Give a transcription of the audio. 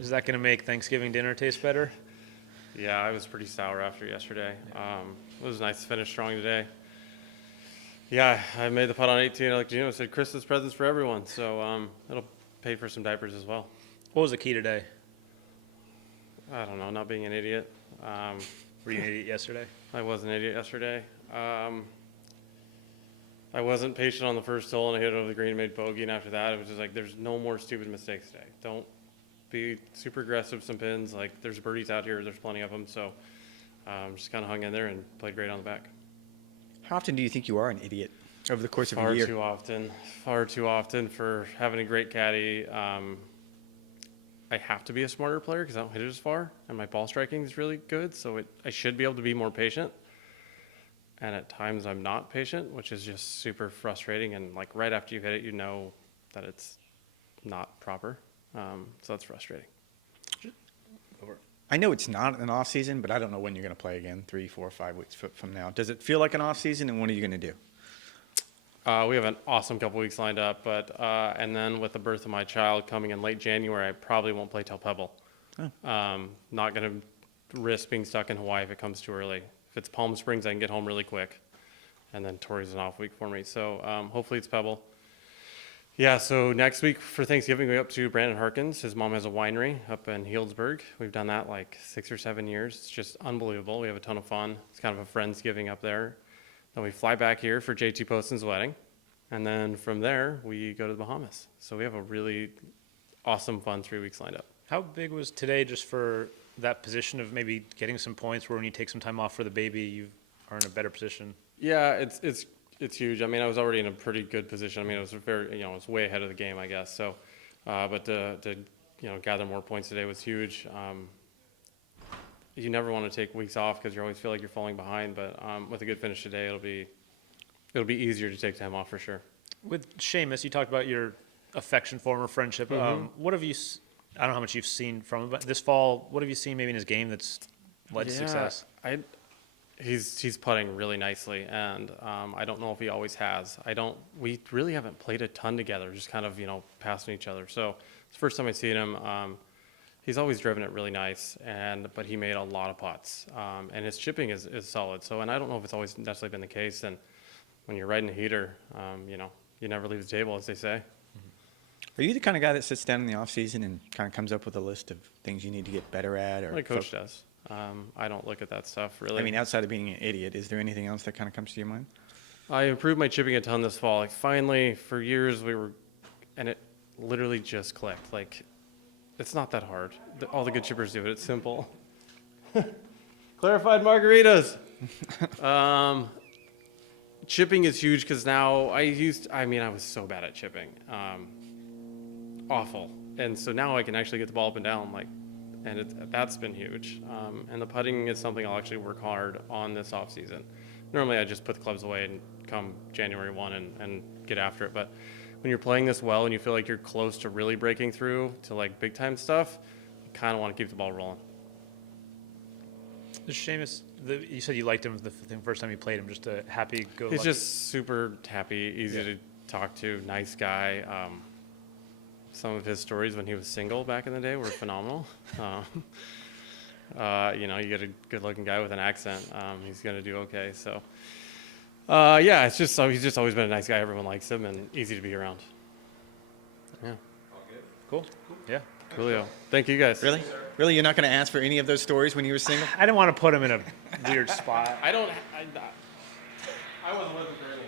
Is that going to make Thanksgiving dinner taste better? Yeah, I was pretty sour after yesterday. It was nice to finish strong today. Yeah, I made the putt on 18. Like Gino said, Christmas presents for everyone. So it'll pay for some diapers as well. What was the key today? I don't know, not being an idiot. Were you an idiot yesterday? I was an idiot yesterday. I wasn't patient on the first hole, and I hit it over the green and made bogey. And after that, it was just like, there's no more stupid mistakes today. Don't be super aggressive with some pins. Like, there's birdies out here. There's plenty of them. So just kind of hung in there and played great on the back. How often do you think you are an idiot over the course of a Far year? too often. Far too often for having a great caddy. I have to be a smarter player because I don't hit it as far, and my ball striking is really good. So I should be able to be more patient. And at times I'm not patient, which is just super frustrating. And like right after you hit it, you know that it's not proper. So that's frustrating. I know it's not an off season, but I don't know when you're going to play again, 3, 4, 5 weeks from now. Does it feel like an off season, and what are you going to do? We have an awesome couple weeks lined up, but and then with the birth of my child coming in late January, I probably won't play till Pebble. Oh. Not going to risk being stuck in Hawaii if it comes too early. If it's Palm Springs, I can get home really quick, and then Torrey's an off week for me. So hopefully it's Pebble. Yeah, so next week for Thanksgiving, we go up to Brandon Harkins. His mom has a winery up in Healdsburg. We've done that like 6 or 7 years. It's just unbelievable. We have a ton of fun. It's kind of a Friendsgiving up there. Then we fly back here for JT Poston's wedding. And then from there, we go to the Bahamas. So we have a really awesome, fun 3 weeks lined up. How big was today just for that position of maybe getting some points where when you take some time off for the baby, you are in a better position? Yeah, it's huge. I mean, I was already in a pretty good position. I mean, it was very, it was way ahead of the game, I guess. So, but to gather more points today was huge. You never want to take weeks off because you always feel like you're falling behind. But with a good finish today, it'll be easier to take time off for sure. With Seamus, you talked about your affection for him or friendship. Mm-hmm. What have you? I don't know how much you've seen from him, but this fall, what have you seen maybe in his game that's led to success? He's putting really nicely, and I don't know if he always has. We really haven't played a ton together, just kind of passing each other. So it's the first time I've seen him. He's always driven it really nice, but he made a lot of putts, and his chipping is solid. So, and I don't know if it's always necessarily been the case. And when you're riding a heater, you never leave the table, as they say. Are you the kind of guy that sits down in the off season and kind of comes up with a list of things you need to get better at? Or My coach does. I don't look at that stuff really. I mean, outside of being an idiot, is there anything else that kind of comes to your mind? I improved my chipping a ton this fall. Like finally, for years and it literally just clicked. Like, it's not that hard. All the good chippers do it. It's simple. Clarified margaritas. Chipping is huge because now I was so bad at chipping. Awful. And so now I can actually get the ball up and down, that's been huge. And the putting is something I'll actually work hard on this off season. Normally I just put the clubs away and come January 1 and get after it. But when you're playing this well and you feel like you're close to really breaking through to like big time stuff, you kind of want to keep the ball rolling. Seamus, you said you liked him the first time you played him, just a happy-go-lucky. He's just super happy, easy to talk to, nice guy. Some of his stories when he was single back in the day were phenomenal. You get a good-looking guy with an accent, he's going to do okay. So, he's just always been a nice guy. Everyone likes him and easy to be around. Yeah. Cool. Yeah. Coolio. Thank you, guys. Really? Really? You're not going to ask for any of those stories when you were single? I didn't want to put him in a weird spot. I wasn't with him for any